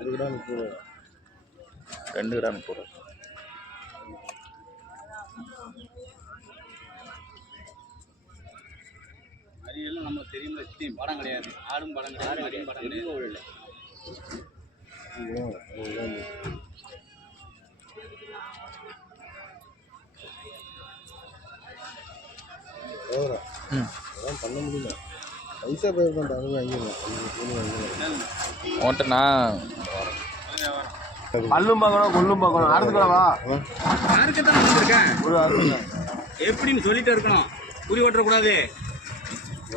1 gram 30 ரூபா. 2 gram 30 ரூபா. அரியெல்லாம் நமக்கு தெரியுமா? படம் கிடையாது, ஆடும் படம் கிடையாது, அரியும் படம் கிடையாது. அதெல்லாம் பண்ண முடியல. பைசா பே பண்ணுறாங்க வாங்கிடலாம். ஓட்டனா கல்லும் பார்க்கணும் கொல்லும் பார்க்கணும். அடுத்துக்கவா யாருக்கு தான் வந்திருக்கேன் ஒரு ஆறு எப்படின்னு சொல்லிட்டு இருக்கணும். குறி ஓட்டக்கூடாது.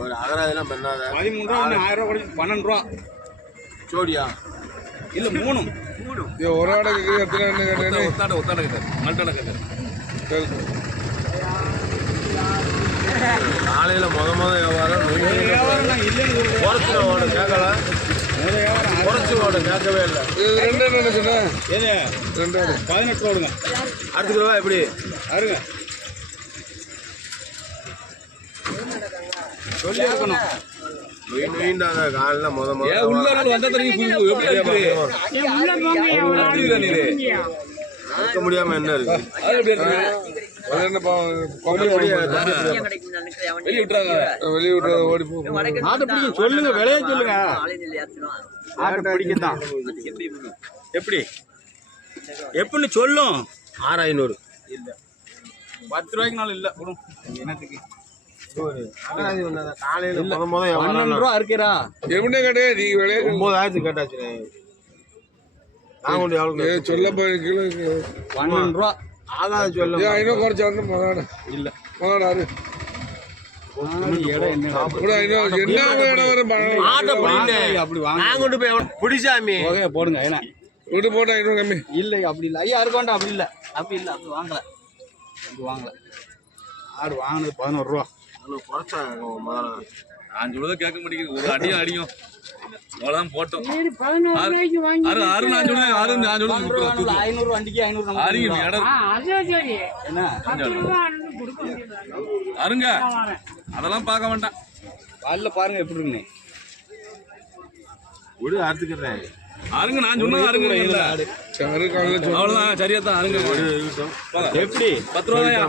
ஒரு அகராதெல்லாம் பண்ணாத. 13 ரூபா, 1000 ரூபா, 12 ரூபா ஜோடியா இல்லை 3 ஒரு ஆடை எத்தனை ஒத்தாட கேட்டார், மல்டாட கேட்டார். காலையில் முத வியாபாரம் வியாபாரம் இல்லைன்னு குறைச்சி ஓட கேட்கல. குறைச்சி ஓட கேட்கவே இல்லை. இது 2 என்ன சொன்னேன்? ஏது 18 ரூபா விடுங்க. அடுத்த ரூபா எப்படி அருங்க சொல்லி இருக்கணும். நொயின்டாங்க காலையில் முத உள்ள வந்தா இருக்க முடியாம என்ன இருக்கு? சொல்லுங்க, விலைய சொல்லுங்க. எப்படி எப்படின்னு சொல்லும். 6500 இல்ல 10 ரூபாய்க்கு நாள் இல்ல என்னத்துக்கு காலையில முத 12 ரூபா இருக்கிறா எப்படி கேட்டே நீங்க விலைய 9000 கேட்டாச்சு. நான் கொண்டு எவ்வளவு சொல்ல போய் கிலோ 12 ரூபா ஆகாது சொல்ல. 500 குறைச்சா வந்து முதலாடு இல்ல முதலாடு புடிசாமி போடுங்க. ஏன்னா விட்டு போட்டா 500 கம்மி இல்லை. அப்படி இல்லை ஐயா இருக்கோண்டா. அப்படி இல்லை அப்படி வாங்கல. அப்படி வாங்கல. ஆடு வாங்கினது 11 ரூபா. நான் சொல்றத கேட்க மாட்டேங்குது. ஒரு அடியும் அடியும் அவ்வளவுதான் போட்டோம். 500 வண்டிக்கு 500 அருங்க அதெல்லாம் பார்க்க வேண்டாம். காலைல பாருங்க எப்படி இருக்குன்னு. விடு அறுத்துக்கிறேன். அருங்க நான் சொன்னது அருங்க இல்ல. அவ்வளவுதான் சரியா தான் அருங்க. எப்படி 10 ரூபாயா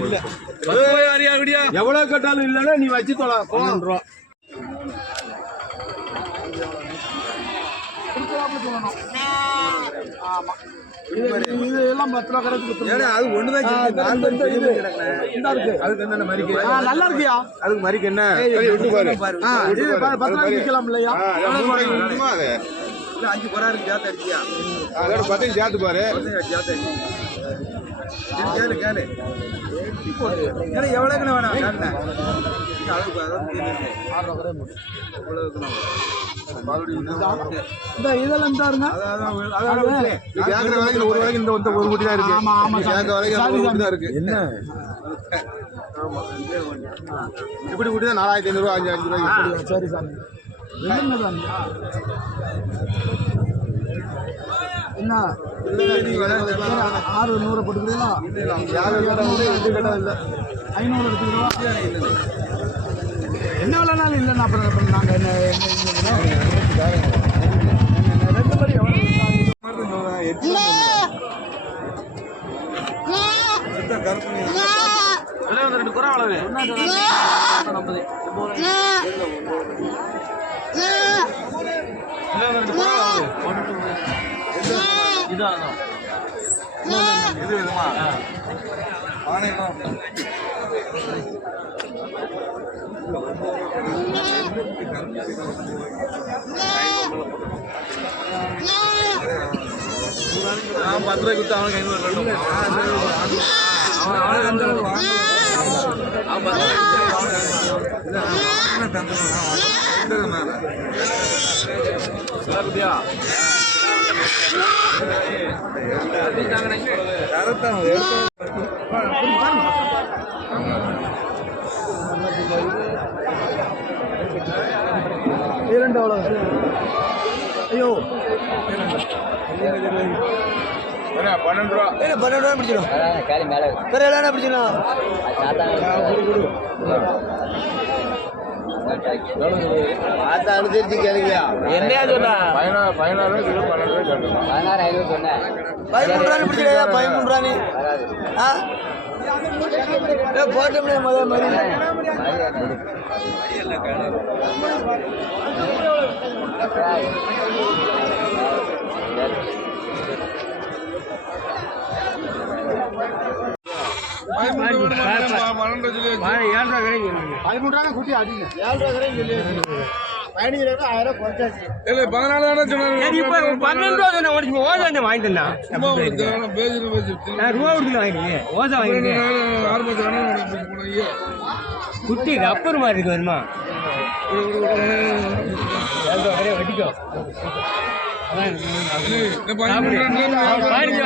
இல்ல 10 ரூபாயா அரியா விடியா எவ்வளவு கட்டாலும் இல்லன்னா நீ வச்சு தொலை. 12 ரூபா. இதெல்லாம் 10 ரூபா கரெக்ட். அது ஒண்ணுதான் அதுக்கு என்ன மரிக்கு நல்லா இருக்கியா? அதுக்கு மரிக்கு என்ன விட்டு பாரு. 10 ரூபாய்க்கு விற்கலாம் இல்லையா? 5 குறை இருக்கு. ஜாத்த அடிச்சியா? அதோட 10 சேர்த்து பாரு. கேளு கேளு எவ்வளவுக்கு வேணாம் இதெல்லாம் தாருங்க. கேட்கற வரைக்கும் ஒரு வரைக்கும் இந்த ஒரு குட்டி தான் இருக்கு. ஆமா ஆமா கேட்க வரைக்கும் தான் இருக்கு. என்ன இப்படி குட்டி தான் 4500 ரூபா 5 ரூபாய். சரி சாமி என்ன 600 போட்டுக்கிறீங்களா? 500 எடுத்துக்கிறோம். என்ன விலைனாலும் இல்லைன்னா அப்புறம் நாங்கள் என்ன 2 மணி எவ்வளோ 2 குறை அளவு 50 இதான் இது இதுமா நான் 10 ரூபாய்க்கு கொடுத்து அவனுக்கு 500 ஐயோ 12 ரூபா 12 ரூபா பிடிச்சிடும். காலி மேல வேற எல்லாம் பிடிச்சிடும். பார்த்து அனுசரிச்சு கேளுங்க. என்னையா சொன்னா 16 கிலோ 12 சொன்னேன் 13 பிடிச்சியா 13 போட்டோம்னே முதல் மாதிரி குட்டி அடிங்க 7 ரூபா கிடைக்கும் சொல்லி 15 ரூபா 1000 குறைச்சாச்சு. 14 சொன்னாங்க. இப்ப 12 ரூபா சொன்ன ஓடி ஓசை வாங்கிட்டு ரூபா கொடுத்து வாங்கிருக்கீங்க ஓசை வாங்கிருக்கீங்க குட்டி ரப்பர் மாதிரி இருக்கு வருமா வெட்டிக்கோ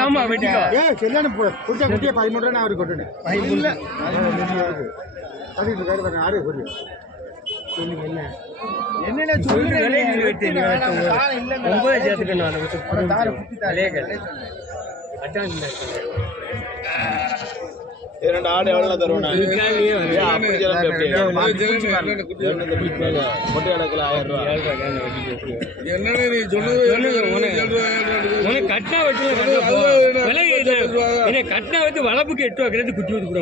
ஆமா வெட்டிக்கோ சரியான குட்டியா குட்டியா 13 ரூபா அவருக்கு கொட்டுனேன் இல்ல ஆறு கொடு என்னென்ன சொல்லு ஒன்பது சேர்த்துக்கணும் இரண்டு ஆடு எவ்வளவு தருவேன் மொட்டை இடத்துல 1000 ரூபா என்னன்னு நீ சொன்னது கட்டா வச்சு கட்டா வச்சு வளப்புக்கு 8 ரூபா கிடையாது குட்டி வந்து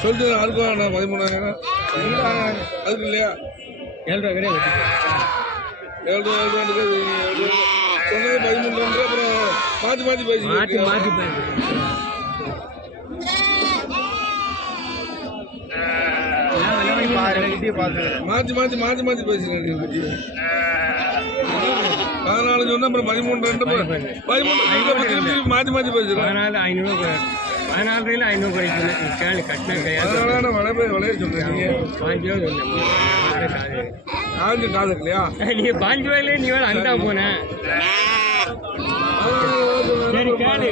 சொல்லிட்டு யாருக்கும் 13,000 அதுக்கு இல்லையா 7 ரூபா கிடையாது 7 ரூபா சொன்னது 13,000 அப்புறம் மாற்றி பேசி மாற்றி பேசுறேன் 14 சொன்னா அப்புறம் 13 மாற்றி பேசுறேன் 14 500 குறைக்கணும் கட்டினா விளைய சொல்றீங்க காது இல்லையா நீ 5 ரூபாயில நீ வேலை அந்தா போன சரி கேளு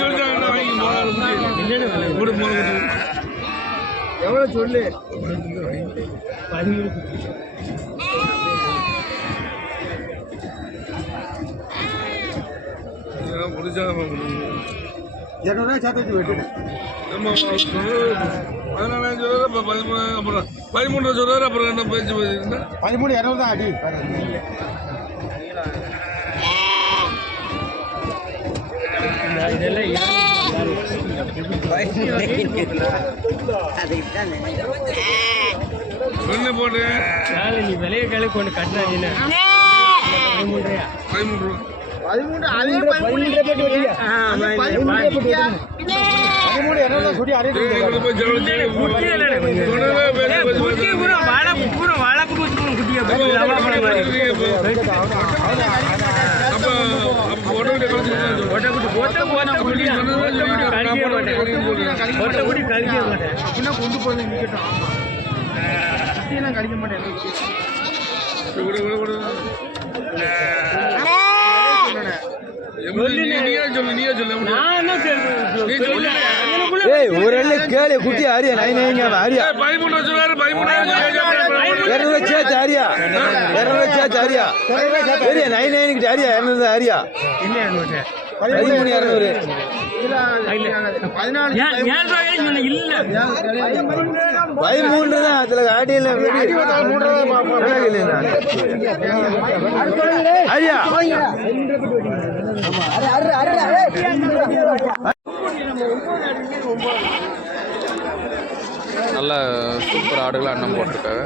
சொல்லிட்டாங்க எவ்வளவு சொல்லு 13 முடிச்சா 200 ரூபாய் சேர்த்து வச்சு வெட்டுனேன் 14,000 சொல்றாரு அப்புறம் 13 அப்புறம் 13 சொல்றாரு அப்புறம் என்ன பேச்சு பேசிருந்தா 13 200 தான் அடி என்ன போட்டு நீ விலைய கலை கொண்டு கட்டினா 13 ரூபா 13 அதே 13 குட்டி அடி கொண்டு போய் நிக்கட்டும் கழிக்க மாட்டேன் ஒரு கேளு குட்டி ஆரியா ஆரியா 13 சொல்றாரு 200 சேர்த்து ஆரியா 200 சேர்த்து ஆரியா சரியா 99 ஆரியா 200 ஆரியா 13 தான் அதுல ஆடியில் ஆரியா நல்ல சூப்பர் ஆடுகள் அண்ணன் போட்டிருக்காங்க.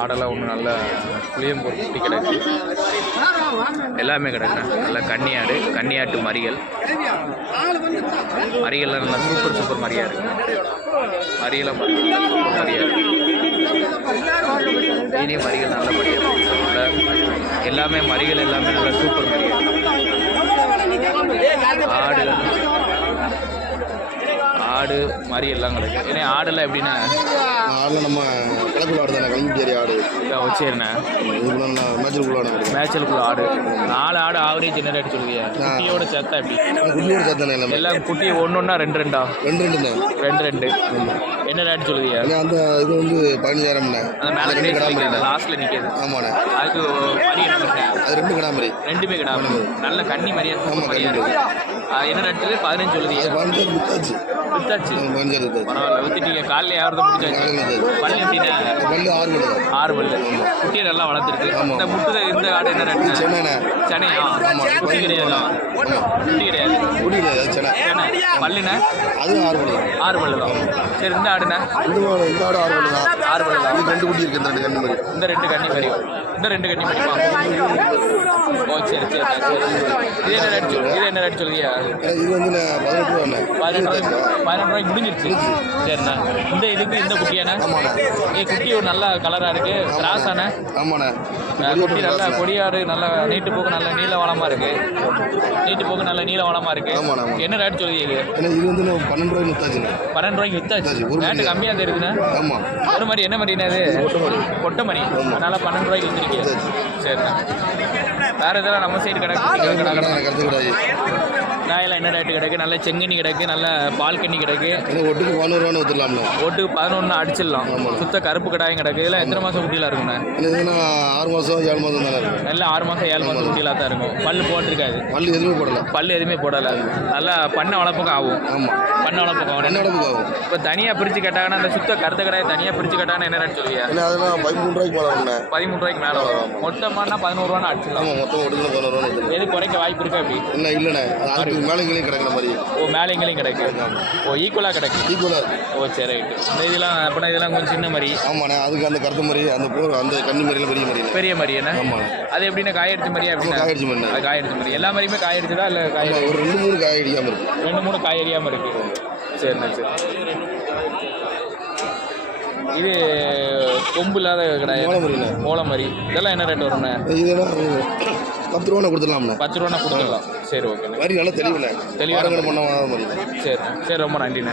ஆடெல்லாம் ஒன்று நல்ல புளியம்பூர் குட்டி கிடக்கு, எல்லாமே கிடக்குறேன். நல்ல கன்னியாடு, கன்னியாட்டு மறியல், மறியல்லாம் நல்லா சூப்பர் மறியாடு, மறியெல்லாம் மறியாடு இனி மறியல் நல்ல மறியல், எல்லாமே மறியல் எல்லாமே நல்ல சூப்பர் மறியல். ஆடு மாதிரி எல்லாம் கிடக்கு. ஏன்னா ஆடெல்லாம் எப்படின்னா ஆடுல நம்ம கிழக்குள்ள ஆடு தானே, கல்வி ஆடு. சரிண்ணே. மேட்சுக்குள்ள மேட்சலுக்குள்ள ஆடு 4 ஆடு ஆவரேஜ் என்ன ரேட் சொல்லுவீங்க? குட்டியோட சேர்த்தா எப்படி? குட்டியோட சேர்த்தானே எல்லாம் குட்டி ஒன்னொன்னா 2 2 என்ன ரேட் சொல்லுவீங்க? அந்த இது வந்து 15,000. அந்த மேலே லாஸ்ட்ல நிற்கிது. ஆமாண்ணே. அதுக்கு மரி என்ன பண்ணுறேன்? அது 2 கிடா மாதிரி. 2மே கிடா மாதிரி. நல்ல கன்னி மாதிரியா இருக்கு. அது என்ன ரேட் சொல்லி 15 சொல்லுவீங்க? வித்தாச்சு. பரவாயில்ல, வித்துட்டீங்க. காலையில் யாரும் முடிச்சாச்சு. பல்லு எப்படின்னா? பல்லு 6 பல்லு. குட்டியை நல்லா வளர்த்துருக்கு. இந்த முட்டு இந்த ஆடு என்ன ரேட்? சென்னையா? குட்டி கிடையாது. குட்டி கிடையாது. சென்னை. பல்லுண்ணே? அது 6 பல்லு தான். சரி, இந்த ஆடுண்ணே? இந்த ஆடு 6 பல்லு தான். 6 பல்லு தான். 2 குட்டி இருக்கு. இந்த 2 கண்ணி மாதிரி. இந்த 2 கன்னி மாதிரி. ஓ சரி. இது என்ன ரேட் சொல்லுவியா? இது வந்து 18 ரூபாய்க்கு முடிஞ்சிருச்சு. சரிண்ணா. இந்த இதுக்கு இந்த குட்டியாண்ணே? குட்டி ஒரு நல்ல கலராக இருக்கு. கிராஸ் ஆனே? ஆமாண்ணே. குட்டி நல்லா கொடியாடு, நல்லா நீட்டு போக்கு, நல்ல நீளவளமாக இருக்கு. என்ன ரேட் சொல்லுவீங்க? இது வந்து 12 ரூபாய்க்கு வித்தாச்சு. 12 ரூபாய்க்கு வித்தாச்சு. ரேட்டு கம்மியாக தான் இருக்குண்ணே. ஆமாம். ஒரு மாதிரி என்ன மாதிரினா அது? கொட்டை மணி. அதனால 12 ரூபாய்க்கு வித்துருக்கீங்க. சரிண்ணா. வேற எதெல்லாம் நம்ம சைடு கிடக்கு? காயெல்லாம் என்ன ரேட்டு கிடக்கு? நல்ல செங்கண்ணி கிடக்கு, நல்ல பால் கண்ணி கிடக்கு. ஒட்டுக்கு 11 ரூபான்னு ஊற்றலாம்ல. ஒட்டுக்கு 11 அடிச்சிடலாம். சுத்த கருப்பு கடாயும் கிடக்கு. இதெல்லாம் எத்தனை மாதம் குட்டிலாம் இருக்குண்ணே? 6 மாதம் 7 மாதம் தானே இருக்கும். நல்லா 6 மாதம் 7 மாதம் குட்டிலாம் தான் இருக்கும். பல்லு போட்டிருக்காது. பல்லு எதுவுமே போடலை. நல்லா பண்ணை வளர்ப்புக்கு ஆகும். ஆமாம், பண்ணை வளர்ப்புக்கு ஆகும். இப்போ தனியாக பிரித்து கேட்டாங்கன்னா, அந்த சுத்த கருத்த கடாயை தனியாக பிரித்து கேட்டாங்கன்னா என்ன ரேட் சொல்லுவீங்க? அதெல்லாம் 13 ரூபாய்க்கு மேலே வரும். 13 ரூபாய்க்கு மேலே வரும். மொத்தமானா 11 ரூபான்னு அடிச்சிடலாம். மொத்தம் ஒட்டுக்கு 11 ரூபா. எது குறைக்க வாய்ப்பு இருக்கா? அப்படி என்ன இல்லைண்ணே, மேலேங்களையும் கிடக்கிற மாதிரி. ஓ, மேலேங்களையும் கிடக்கு. ஓ, ஈக்குவலாக கிடக்கு. ஓ சரி, ரைட்டு. இந்த இதெல்லாம் அப்படின்னா இதெல்லாம் கொஞ்சம் சின்ன மாதிரி. ஆமாண்ணே. அதுக்கு அந்த கருத்து மாதிரி, அந்த கன்னி மாதிரிலாம் பெரிய மாதிரி என்ன? ஆமாம். அது எப்படின்னா காயடிச்ச மாதிரியா? அப்படின்னா காயடிச்ச மாதிரி. அது காயடிச்ச மாதிரி. எல்லா மாதிரியுமே காயடிச்சதா இல்லை? ஒரு 2-3 காய் அடிக்காமல் இருக்கு. 2-3 காய் அடியாமல் இருக்கு. சரிண்ணா. சரி. இது கொம்பு இல்லாத கடை மோள மாதிரி. இதெல்லாம் என்ன ரேட் வரும்ண்ணே? இதெல்லாம் 10 ரூபா கொடுத்துடலாம்ண்ணே. 10 ரூபா கொடுத்துடலாம். சரி, ஓகே. மாதிரி நல்லா தெளிவுண்ணே. தெளிவாக பண்ண மாதிரி. சரி, ரொம்ப நன்றிண்ணே.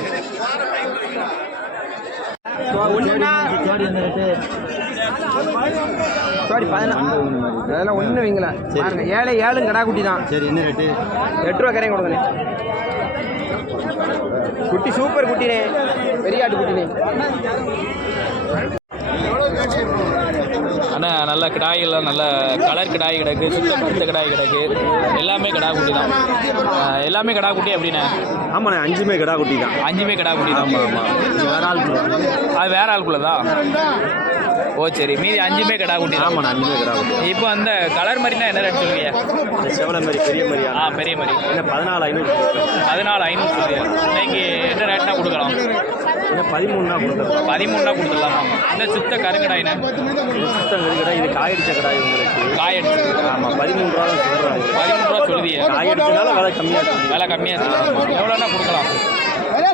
அதெல்லாம் ஒன்று வைங்களா? 7 கடா குட்டி தான். சரி, என்ன ரேட்டு? 8 ரூபா கரையும் கொடுங்கண்ணே. குட்டி சூப்பர் குட்டினே, பெரிய ஆட்டு குட்டினே. ஆனால் நல்ல கிடாய்கள்லாம் நல்ல கலர் கிடாய் கிடக்கு, சுத்த கருத்த கிடாய் கிடக்கு. எல்லாமே கடா குட்டி தான். எல்லாமே கடா குட்டி அப்படின்னா? ஆமாண்ணே, 5மே கடா குட்டி தான். 5மே கடா குட்டி தான். ஆமாம். வேற ஆளுக்குள்ள. அது வேற ஆளுக்குள்ளதா? ஓ சரி, மீதி 5மே கடா குட்டி. ஆமாண்ணா, 5மே கடா குட்டி. இப்போ அந்த கலர் மாதிரினா என்ன ரேட் சொல்லுவீங்க? செவலை மாதிரி, பெரிய மாதிரியா? பெரிய மாதிரி. என்ன 14,500. 14,500 சொல்லுவீங்க. இன்னைக்கு என்ன ரேட்னா கொடுக்கலாம்? 13 கொடுத்துடலாம். 13 கொடுத்துடலாமா? இந்த சுத்த கருங்கடாயினா? சுத்தம் கருங்கடாய். இது காயடிச்ச கடாய். உங்களுக்கு காயடிச்சு? ஆமாம், 13 ரூபா தான் சொல்கிறோம். 13 ரூபா சொல்லுவீங்க. காயடிச்சனால விலை கம்மியாக. விலை கம்மியாக சொல்லலாம். எவ்வளோனா கொடுக்கலாம்? ஏன்னா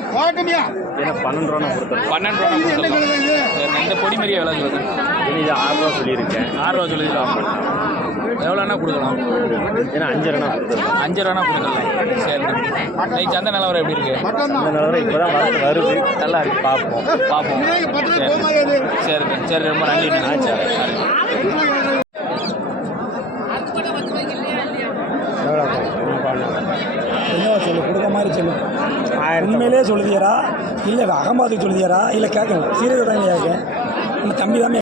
12 ரூபா கொடுத்துருக்கேன். 12 ரூபா கொடுத்துடலாம். இந்த பொடி மாதிரியே விலை சொல்லுது. இது 6 ரூபா சொல்லியிருக்கேன். 6 ரூபா சொல்லிடலாம். எவ்வளோனா கொடுக்கலாம்? ஏன்னா 5 ரூபா கொடுத்துருக்கேன். 5 ரூபா கொடுத்துடலாம். சரி. இன்னைக்கு சந்தை நிலவரம் எப்படி இருக்கு? அந்த நிலவரம் இப்போ தான் வருது. நல்லா இருக்கு. பார்ப்போம். சரி, ரொம்ப நன்றி. என்ன சொல்லு, கொடுக்க மாதிரி சொல்லு. உண்மையிலே சொல்லுதியாரா இல்லை அகம்பாத்துக்கு சொல்லுதியாரா இல்லை கேட்கணும்? சீரியஸாக தாங்க கேட்கேன். நம்ம தம்பி தான்.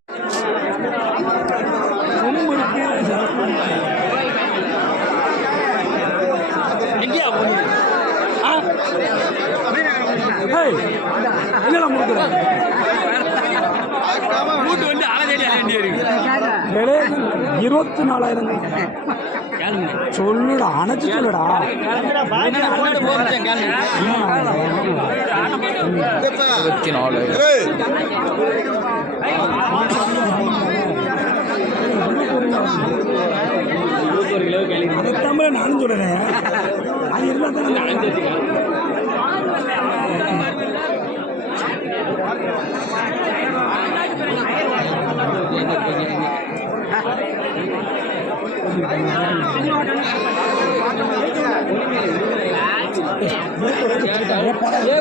என்னடா முடிக்கிறேன் கூட்டு வந்து அழகடி அழகண்டி இருக்கு. 24,000 சொல்லுடா, அணைச்சு சொல்லுடா. அதைத்தான் நானும் சொல்றேன். அது இருந்தால் தான்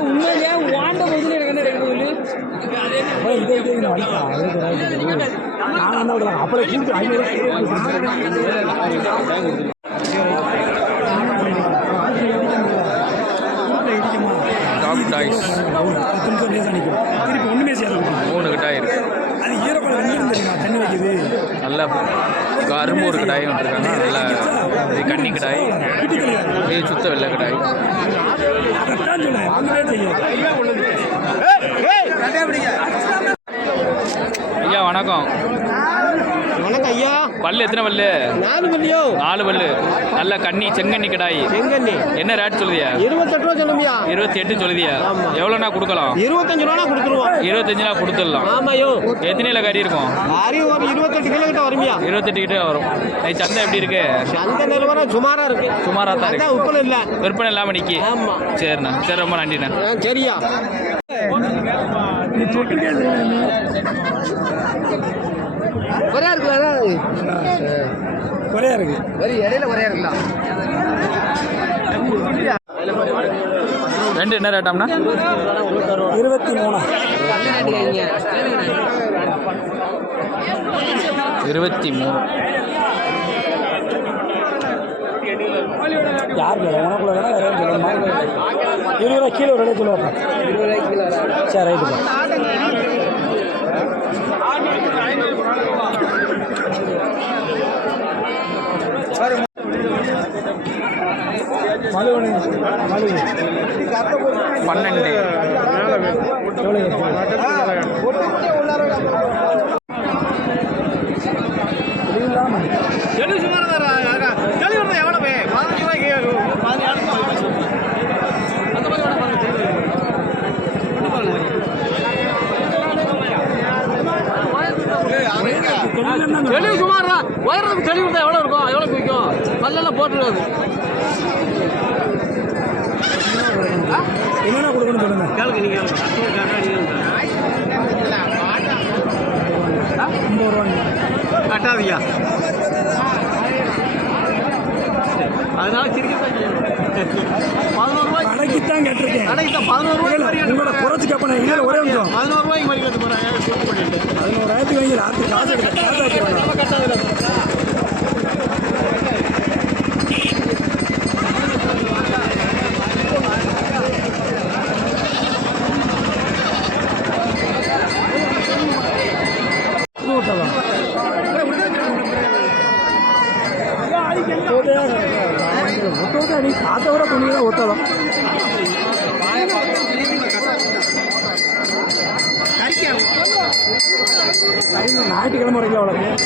உண்மையிலே வாண்ட போது எனக்கு என்ன எடுக்க சொல்லி டாப் டாய்ஸ் திருப்பி ஒன்றுமே செய்யாது 3 கிட்டாய் இருக்கு. அது ஈரப்பழம் வெந்நீர் தெரியுமா தண்ணி வைக்குது நல்ல கரும்பு ஒரு கிடாயும் விட்டுருக்காங்க. நல்ல இது கன்னி கிடாய், இது சுத்த வெள்ளை கிடாய். அதைத்தான் சொல்லுவேன் ஒன்றுமே செய்யாது. ஐயா வணக்கம். வணக்கம் ஐயா. பல்லு எத்தனை பல்லு? 4 பல்லியோ? 4 பல்லு. நல்ல கன்னி செங்கண்ணி கிடாய். செங்கண்ணி என்ன ரேட் சொல்லுதியா? 28 ரூபா சொல்லுமியா? 28 சொல்லுதியா? எவ்வளோண்ணா கொடுக்கலாம்? 25 ரூபா கொடுத்துருவோம். 25 கொடுத்துடலாம். ஆமாயோ. எத்தனையில கறி இருக்கும்? கறி ஒரு 28 கிலோ கிட்ட வருமியா? 28 கிட்ட வரும். சந்தை எப்படி இருக்கு? அந்த நிலவரம் சுமாரா இருக்கு. சுமாரா தான் இருக்கு. உப்புல இல்ல, விற்பனை இல்லாம நிக்கி. ஆமா. சரிண்ணா, சரி, ரொம்ப நன்றிண்ணா. சரியா. நீ தொட்டுக்கே குறையா இருக்குல்ல? குறையா இருக்கு. இடையில குறையா இருக்கலாம். ரெண்டு என்ன ரேட்டாம்னா? 23. 23. யார் கேட்க உனக்குள்ள வேணா வேற சொல்லணுமா? 20 ரூபா கீழே ஒரு இடம் சொல்லுவாப்பா. 20 ரூபாய்க்கு கிலோ. சரி ரைட்டுப்பா. மலுவனு மலு 12. தெளிவு சுமாரா. உயரத்துக்கு தெளிவு தான் எவ்வளோ இருக்கும்? எவ்வளோ பிடிக்கும்? பல்லெல்லாம் போட்டுருக்காது. என்னென்ன கொடுக்கணும் சொல்லுங்க. கேளுங்க நீங்க. 50 ரூபா கட்டாதியா. அதனால சிரிக்கத்தான் செய்யணும். 11 ரூபாய்க்கு கடைக்குத்தான் கேட்டிருக்கேன். கடைக்கு தான் 11 ரூபாய்க்கு உங்களோட குறைச்சி கேட்பேன். இல்லை ஒரே நிமிஷம். 11 ரூபாய்க்கு மாதிரி கட்டு போறாங்க. 11,000 வாங்கி ராத்திரி காசு எடுக்க காசு ஆக்கிடுவாங்க. நீ பார்த்தவரை பண்ணிதான் ஒத்தலாம். ஞாயிற்றுக்கிழமை வரைக்கும் வளர்க்கும்.